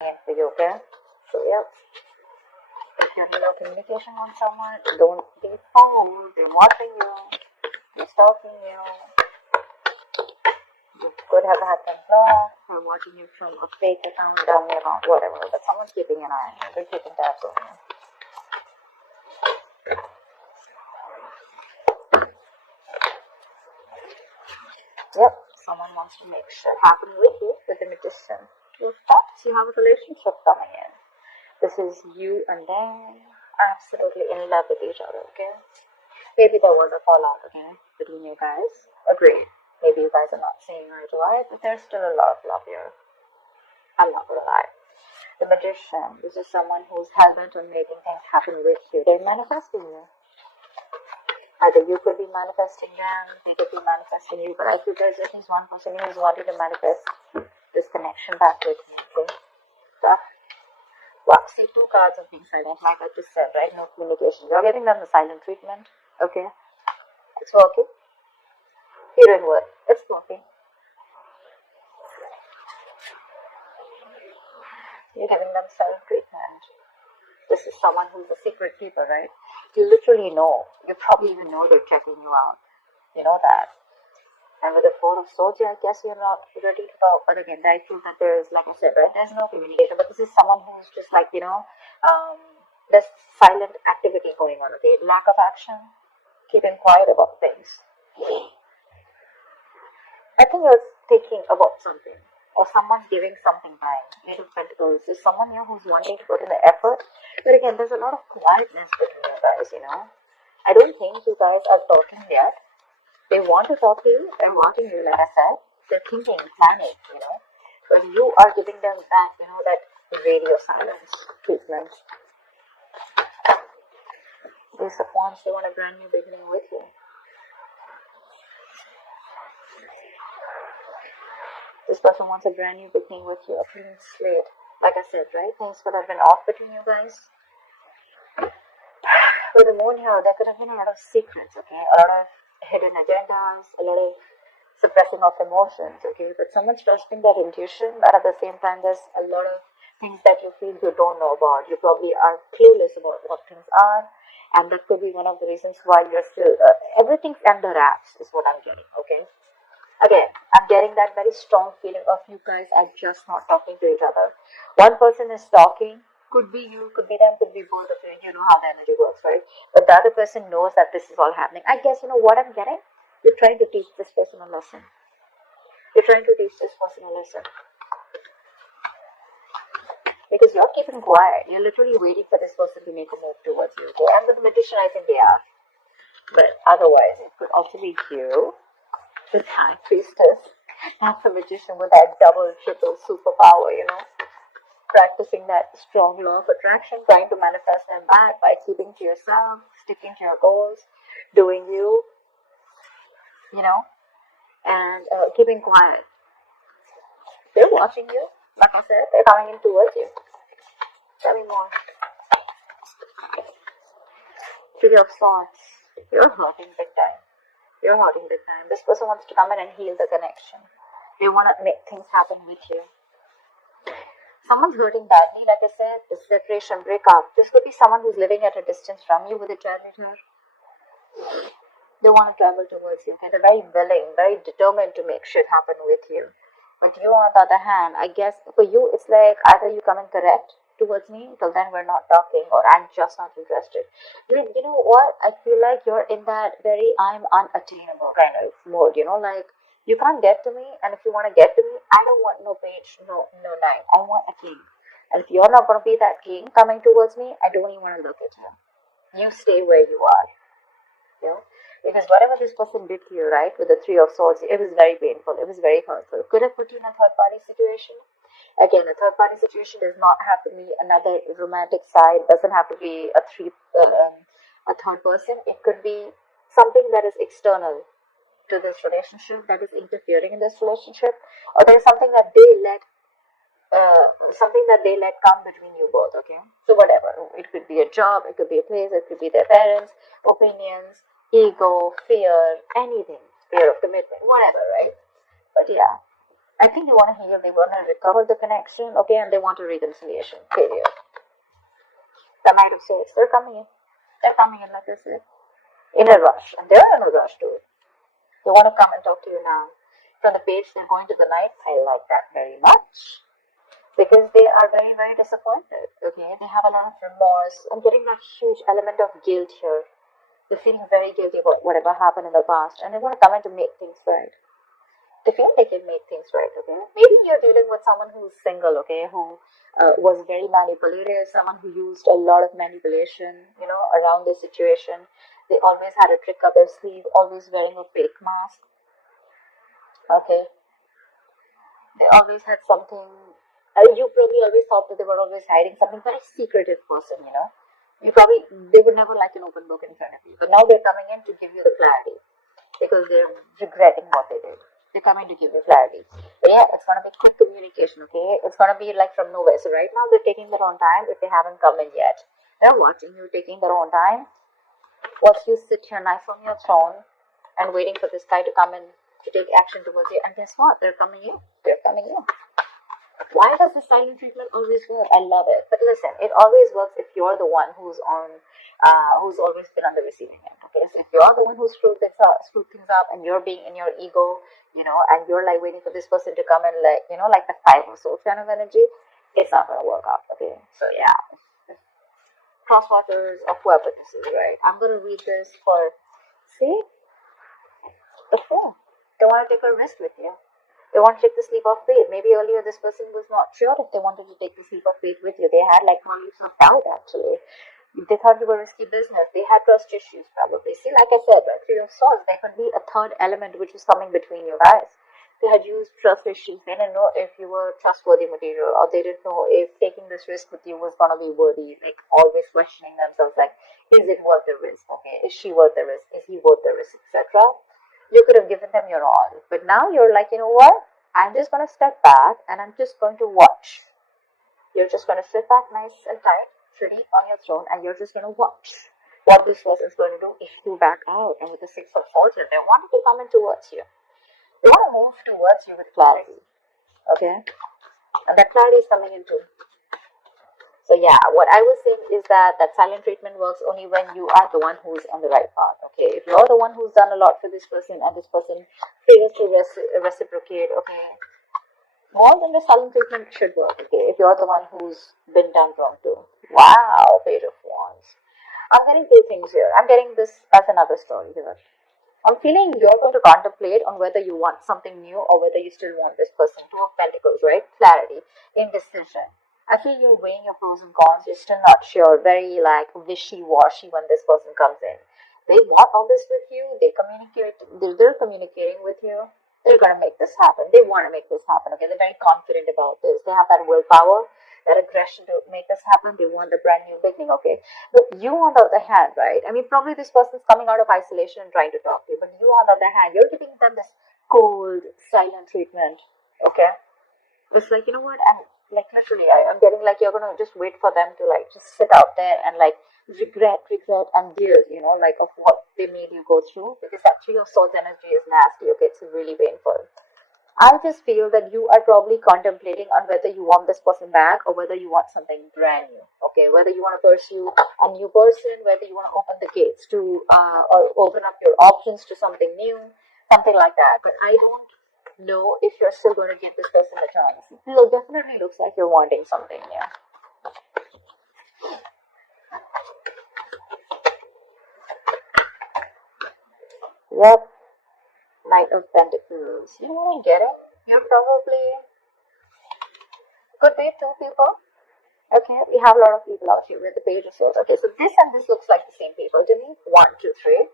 in for you, okay? So, yep. If you're in no communication with someone, don't be fooled. They're watching you. They're stalking you. You could have had them blocked. They're watching you from a fake account, dummy account, whatever. But someone's keeping an eye on you. They're keeping tabs on you. Yep. Someone wants to make shit happen with you, with the Magician. Your thoughts, you have a relationship coming in. This is you and them absolutely in love with each other, okay? Maybe there was a fallout, okay, between you guys. Agreed. Maybe you guys are not seeing eye to eye, but there's still a lot of love here. I'm not gonna lie. The Magician, this is someone who's hell-bent on making things happen with you. They're manifesting you. Either you could be manifesting them, they could be manifesting you, but I feel there's at least one person who's wanting to manifest this connection back with you, okay? So, well, see, 2 cards of being silent, like I just said, right? No communication. You're giving them the silent treatment, okay? It's working. You're doing what? It's working. You're giving them silent treatment. This is someone who's a secret keeper, right? You literally know. You probably even know they're checking you out. You know that. And with the 4 of Swords, I guess you're not ready to go. But again, I feel that there's, like I said, right, there's no communication. But this is someone who's just like, there's silent activity going on, okay? Lack of action, keeping quiet about things. I think you're thinking about something. Or someone's giving something back. 8 of Pentacles. There's someone here who's wanting to put in the effort. But again, there's a lot of quietness between you guys, I don't think you guys are talking yet. They want to talk to you. They're watching you, like I said. They're thinking, planning, But you are giving them back, that radio silence treatment. Ace of Wands, they want a brand new beginning with you. This person wants a brand new beginning with you, a clean slate. Like I said, right? Things could have been off between you guys. With the moon here, there could have been a lot of secrets, okay? A lot of hidden agendas, a lot of suppressing of emotions, okay? But someone's trusting that intuition, but at the same time, there's a lot of things that you feel you don't know about. You probably are clueless about what things are, and that could be one of the reasons why you're still, everything's under wraps, is what I'm getting, okay? Again, I'm getting that very strong feeling of you guys are just not talking to each other. One person is talking, could be you, could be them, could be both of you. You know how the energy works, right? But the other person knows that this is all happening. I guess, what I'm getting? You're trying to teach this person a lesson. You're trying to teach this person a lesson. Because you're keeping quiet. You're literally waiting for this person to make a move towards you. Okay? And with the Magician, I think they are. But otherwise, it could also be you. The High Priestess. That's the Magician with that double, triple superpower, Practicing that strong law of attraction, trying to manifest them back by keeping to yourself, sticking to your goals, doing you, and keeping quiet. They're watching you. Like I said, they're coming in towards you. Tell me more. 3 of Swords. You're hurting big time. You're hurting big time. This person wants to come in and heal the connection. They want to make things happen with you. Someone's hurting badly, like I said, this separation, breakup. This could be someone who's living at a distance from you with a child here. They want to travel towards you. Okay? They're very willing, very determined to make shit happen with you. But you, on the other hand, I guess for you, it's like either you come in correct towards me, till then we're not talking, or I'm just not interested. You know what? I feel like you're in that very I'm unattainable kind of mode, like you can't get to me, and if you want to get to me, I don't want no page, no knight. I want a king. And if you're not going to be that king coming towards me, I don't even want to look at you. You stay where you are. Because whatever this person did to you, right, with the 3 of Swords, it was very painful. It was very hurtful. Could have put you in a third-party situation. Again, a third-party situation does not have to be another romantic side. Doesn't have to be a third person. It could be something that is external to this relationship, that is interfering in this relationship, or there's something that they let come between you both. Okay, so whatever. It could be a job. It could be a place. It could be their parents' opinions, ego, fear, anything, fear of commitment, whatever, right? But yeah, I think they want to heal, they want to recover the connection, okay, and they want a reconciliation, period. The Knight of Swords, they're coming in. They're coming in, like I said, in a rush, and they're in a rush too. They want to come and talk to you now. From the page, they're going to the Knight. I like that very much. Because they are very, very disappointed, okay? They have a lot of remorse. I'm getting that huge element of guilt here. They're feeling very guilty about whatever happened in the past, and they want to come in to make things right. They feel they can make things right, okay? Maybe you're dealing with someone who's single, okay? Who was very manipulative, someone who used a lot of manipulation, around the situation. They always had a trick up their sleeve, always wearing a fake mask, okay? They always had something. You probably always thought that they were always hiding something, very secretive person. They would never like an open book in front of you. But now they're coming in to give you the clarity because they're regretting what they did. They're coming to give you clarity. But yeah, it's going to be quick communication, okay? It's going to be like from nowhere. So right now they're taking their own time if they haven't come in yet. They're watching you taking their own time. Whilst you sit here nice on your throne and waiting for this guy to come in to take action towards you. And guess what? They're coming in. They're coming in. Why does the silent treatment always work? I love it. But listen, it always works if you're the one who's always been on the receiving end. Okay, so if you're the one who screwed things up, and you're being in your ego, and you're like waiting for this person to come in, like the Five of Swords kind of energy, it's not gonna work out. Okay, so yeah, cross watchers or whoever this is, right? I'm gonna read this for the Fool. They want to take a risk with you. They want to take the leap of faith. Maybe earlier this person was not sure if they wanted to take the leap of faith with you. They had like more leaps of doubt actually. They thought you were risky business. They had trust issues probably. See, like I said, right, Three of Swords, there could be a third element which was coming between you guys. They had used trust issues. They didn't know if you were trustworthy material, or they didn't know if taking this risk with you was going to be worthy. Like always questioning themselves, like, is it worth the risk? Okay, is she worth the risk? Is he worth the risk, etc. You could have given them your all, but now you're like, you know what? I'm just going to step back and I'm just going to watch. You're just going to sit back nice and tight, pretty on your throne, and you're just going to watch what this person's going to do if you back out. And with the Six of Swords, they wanted to come in towards you. They want to move towards you with clarity. Okay? And that clarity is coming in too. So yeah, what I was saying is that silent treatment works only when you are the one who's on the right path. Okay, if you're the one who's done a lot for this person and this person fails to reciprocate, okay, more than the silent treatment should work. Okay, if you're the one who's been done wrong too. Wow, Page of Wands. I'm getting two things here. I'm getting this as another story here. I'm feeling you're going to contemplate on whether you want something new or whether you still want this person. Two of Pentacles, right? Clarity, indecision. I feel you're weighing your pros and cons. You're still not sure. Very like wishy-washy when this person comes in. They want all this with you. They're communicating with you. They're gonna make this happen. They want to make this happen. Okay, they're very confident about this. They have that willpower, that aggression to make this happen. They want the brand new beginning. Okay, but you on the other hand, right? I mean, probably this person's coming out of isolation and trying to talk to you. But you on the other hand, you're giving them this cold, silent treatment. Okay, it's like, you know what? Like literally, I'm getting like you're gonna just wait for them to like just sit out there and like regret and guilt, like of what they made you go through, because that Three of Swords energy is nasty. Okay, it's really painful. I just feel that you are probably contemplating on whether you want this person back or whether you want something brand new. Okay, whether you want to pursue a new person, whether you want to open the gates to or open up your options to something new, something like that. But I don't know if you're still going to give this person a chance. It definitely looks like you're wanting something new. Yep. Knight of Pentacles. You won't get it. You're probably could be two people. Okay, we have a lot of people out here with the Page of Swords. Okay, so this and this looks like the same people to me. 1, 2, 3.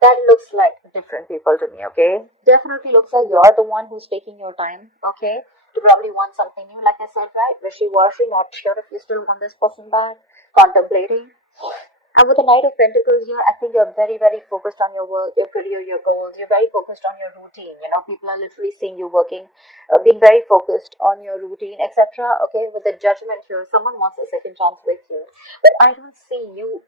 That looks like different people to me, okay? Definitely looks like you're the one who's taking your time, okay? To probably want something new, like I said, right? Wishy-washy, not sure if you still want this person back, contemplating. And with the Knight of Pentacles here, I think you're very, very focused on your work, your career, your goals. You're very focused on your routine. People are literally seeing you working, being very focused on your routine, etc. Okay, with the Judgment here, someone wants a second chance with you. But I don't see you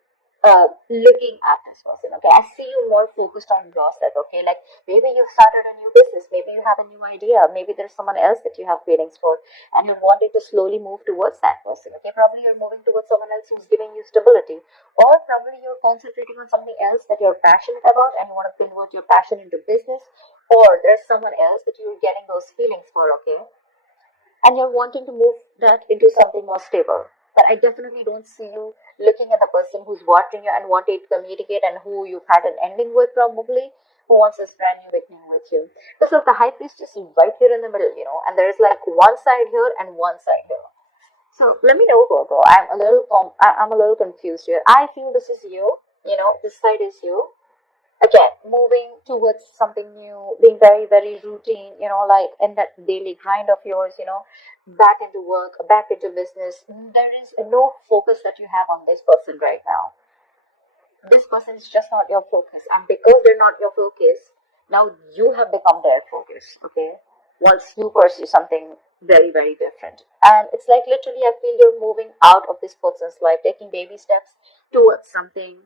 looking at this person. Okay, I see you more focused on yourself. Okay, like maybe you've started a new business, maybe you have a new idea, maybe there's someone else that you have feelings for, and you're wanting to slowly move towards that person. Okay, probably you're moving towards someone else who's giving you stability, or probably you're concentrating on something else that you're passionate about and you want to convert your passion into business, or there's someone else that you're getting those feelings for. Okay, and you're wanting to move that into something more stable. But I definitely don't see you looking at the person who's watching you and wanting to communicate and who you've had an ending with, probably, who wants this brand new beginning with you. Because look, the high priestess is right here in the middle, and there's like one side here and one side here. So let me know, Virgo. I'm a little confused here. I feel this is you. This side is you. Again, moving towards something new, being very, very routine, like in that daily grind of yours, back into work, back into business. There is no focus that you have on this person right now. This person is just not your focus. And because they're not your focus, now you have become their focus, okay? Once you pursue something very, very different. And it's like literally, I feel you're moving out of this person's life, taking baby steps towards something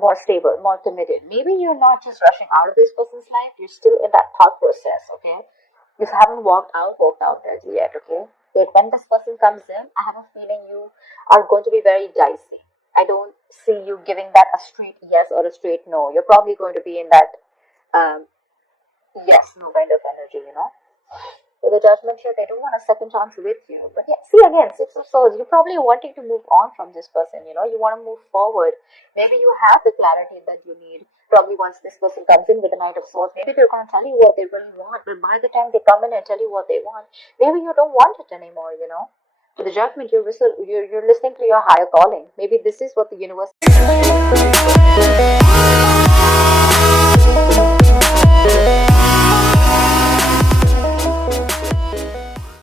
more stable, more committed. Maybe you're not just rushing out of this person's life, you're still in that thought process, okay? You haven't walked out there yet, okay? But when this person comes in, I have a feeling you are going to be very dicey. I don't see you giving that a straight yes or a straight no. You're probably going to be in that um, yes, no kind of energy. With the judgment here, they don't want a second chance with you. But yeah, see again, Six of Swords, you're probably wanting to move on from this person. You want to move forward. Maybe you have the clarity that you need. Probably once this person comes in with the Knight of Swords, maybe they're going to tell you what they really want. But by the time they come in and tell you what they want, maybe you don't want it anymore. With the judgment, you're listening to your higher calling. Maybe this is what the universe